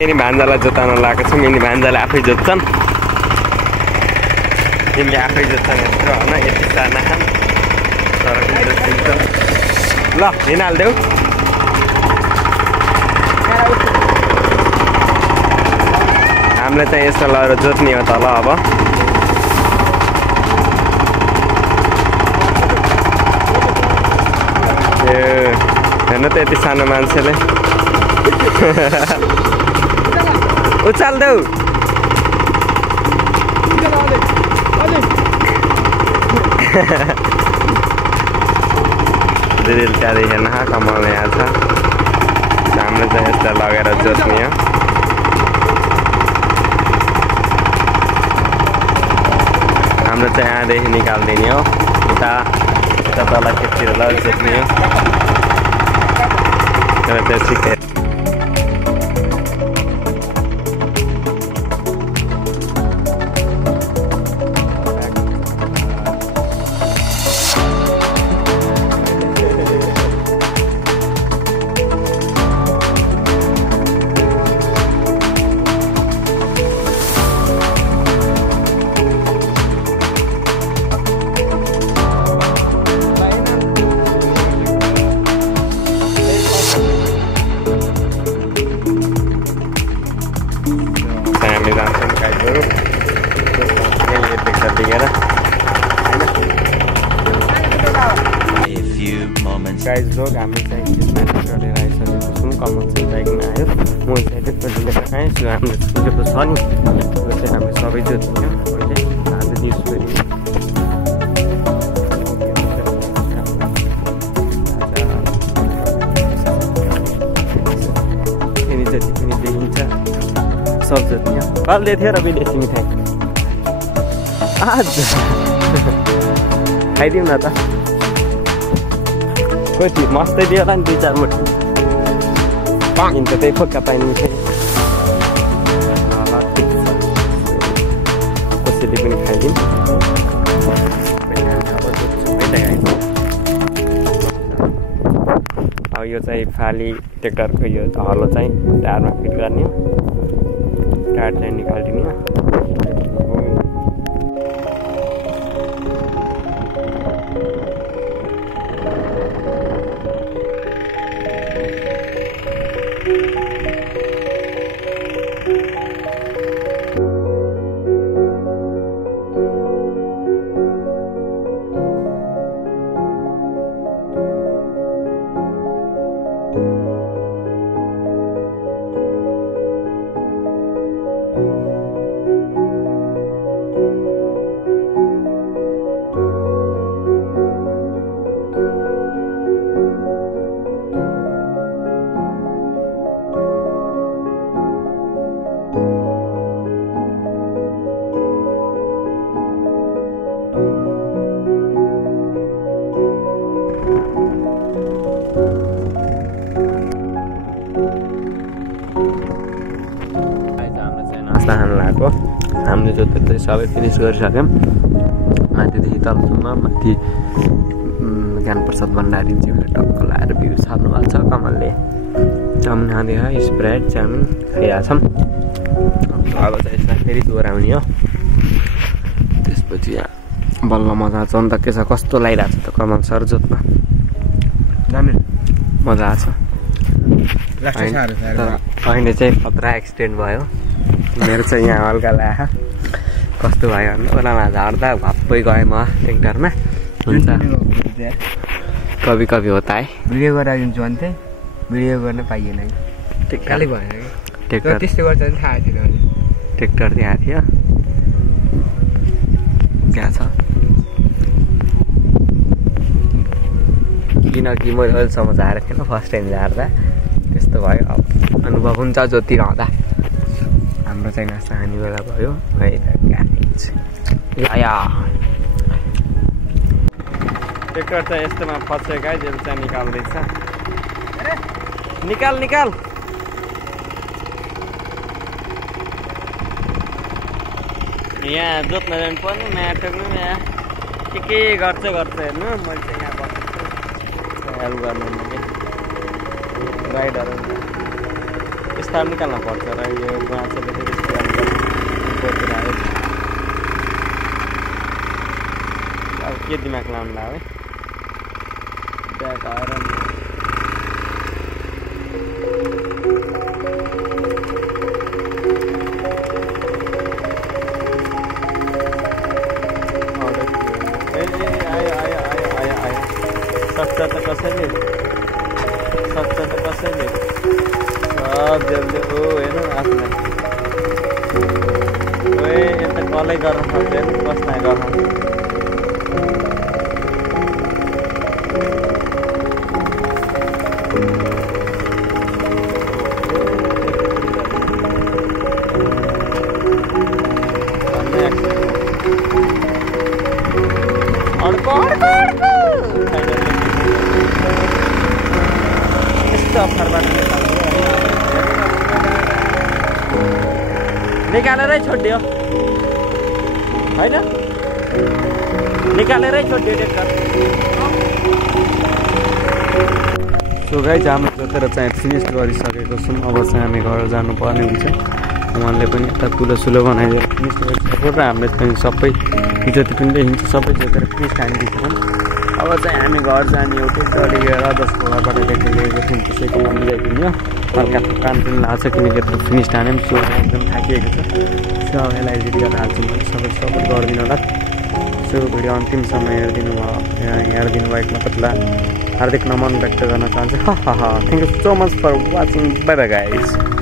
यिनी भान्जालाई जोताउन लगाएको छौँ। यिनी भान्जाले आफै जोत्छन्, यिनले आफै जोत्छन् यत्रो होइन, यति साना खान् तर पनि जोतिन्छ। ल हिँडिहाल्देऊ। हामीले चाहिँ यस्तो लगेर जोत्ने हो तल। अब ए हेर्नु त यति सानो मान्छेले उचाल्देऊ। दिल त्यहाँदेखि हेर्न कमाउने यहाँ छ। हामीले चाहिँ यस्तो लगेर जोत्ने हो। हाम्रो चाहिँ यहाँदेखि निकालिदिने हो, यता तल खेततिर ल जोत्ने हो। त्यो सिके गाइज लोग हामी चाहिँ खेतमा चढेर आइसकेको छौँ। कमल चाहिँ बाइकमा आयो, म चाहिँ ट्रेक्टर लिएर आएँ। हाम्रो स्कुलको छ नि, त्यो चाहिँ हामी सबै जोत्ने हो। अहिले आज दिउँसो यिनी जति पनि देखिन्छ सब जोत्ने हो। कलले थियो र विदेशी मिठाई आज खाइदिउँ न त। कति मस्तै दियो होला नि 2-4 मुठी त्यही फोक्का पाइने थिएँ। कसैले पनि खाइदिउँ। अब यो चाहिँ फाली ट्र्याक्टरको यो हलो चाहिँ टायरमा फिट गर्ने हो। टायर चाहिँ निकालिदिने हो। खान लागेको हामीले जोत्दै चाहिँ सबै फिनिस गरिसक्यौँ। माथिदेखि तलसम्म माथि ज्ञानप्रसाद भण्डारीज्यूले टक्क लाएर भ्यू छाप्नु भएको छ। कमलले चाउमिन खाँदैछ, स्प्राइट चाउमिन खाइरहेको छौँ। अब चाहिँ यसमा फेरि दोहोऱ्याउने हो। त्यसपछि बल्ल मजा आउँछ नि त। के छ कस्तो लागिरहेको छ त कमल सर जोत्न, मजा आएको छ। अहिले चाहिँ खतरा एक्सिडेन्ट भयो मेरो चाहिँ। यहाँ हल्का ल्याए कस्तो भयो भने ओलामा झर्दा भप्पै गएँ म ट्र्याक्टरमा। हुन्छ कभी कभी होता है। भिडियो गराइदिन्छु भन्थे, भिडियो गर्न पाइएन। खालि भएन ट्र्याक्टर त्यस्तो गर्छ भने थाहा थिएन। ट्र्याक्टर त्यहाँ थियो, त्यहाँ छ। किनकि मैले अहिलेसम्म झारेको थिएन, फर्स्ट टाइम झार्दा त्यस्तो भयो। अब अनुभव हुन्छ जोतिरहँदा। हाम्रो चाहिँ नास्ता खाने बेला भयो। ट्र्याक्टर चाहिँ यस्तोमा फसेको है, जेल चाहिँ निकाल्दैछ। निकाल निकाल। यहाँ जोत्न जानु पर्ने, माया ठोक्नु यहाँ के गर्छ हेर्नु। मैले चाहिँ यहाँ बसेको छु हेल्प गर्नु राइडहरू। यस्ता निकाल्न पर्छ र यो माछाले चाहिँ त्यस्तो गर्नु आयो अब के दिमाग लाउनु ला है ब्याग आएर सक्छ त कसैले सब जल्दी ओ हेर्नु आफूलाई ओए यता कलै गर्न सक्दैन बस्न गर्न अर्को अफरबाट निकालेरै छोडिदियो होइन निकालेरै छोडिदियो ट्र्याक्टर सो गाइज हाम्रो जोतेर चाहिँ फिनिस गरिसकेको छौँ अब चाहिँ हामी घर जानुपर्ने हुन्छ उहाँले पनि यता तुलो बनाइदिएर फिनिस गरिसक्यो र हामीले पनि सबै जति पनि देखिन्छ सबै जोतेर फिनिस हानिदिन्छौँ अब चाहिँ हामी घर जाने एउटा डलिएर जसको घरबाट देखेको थियौँ त्यसैको मिलाइदिने हो हल्का थकान पनि लाग्छ किनकि यत्रो फिनिस हाने पनि सो एकदम थाकिएको छ सो अब यसलाई एडिट गर्न हाल्छु मैले सबै सपोर्ट गरिदिनु होला सो भिडियो अन्तिमसम्म हेरिदिनु भएकोमा तपाईँलाई हार्दिक नमन व्यक्त गर्न चाहन्छु thank you so much for watching bye bye guys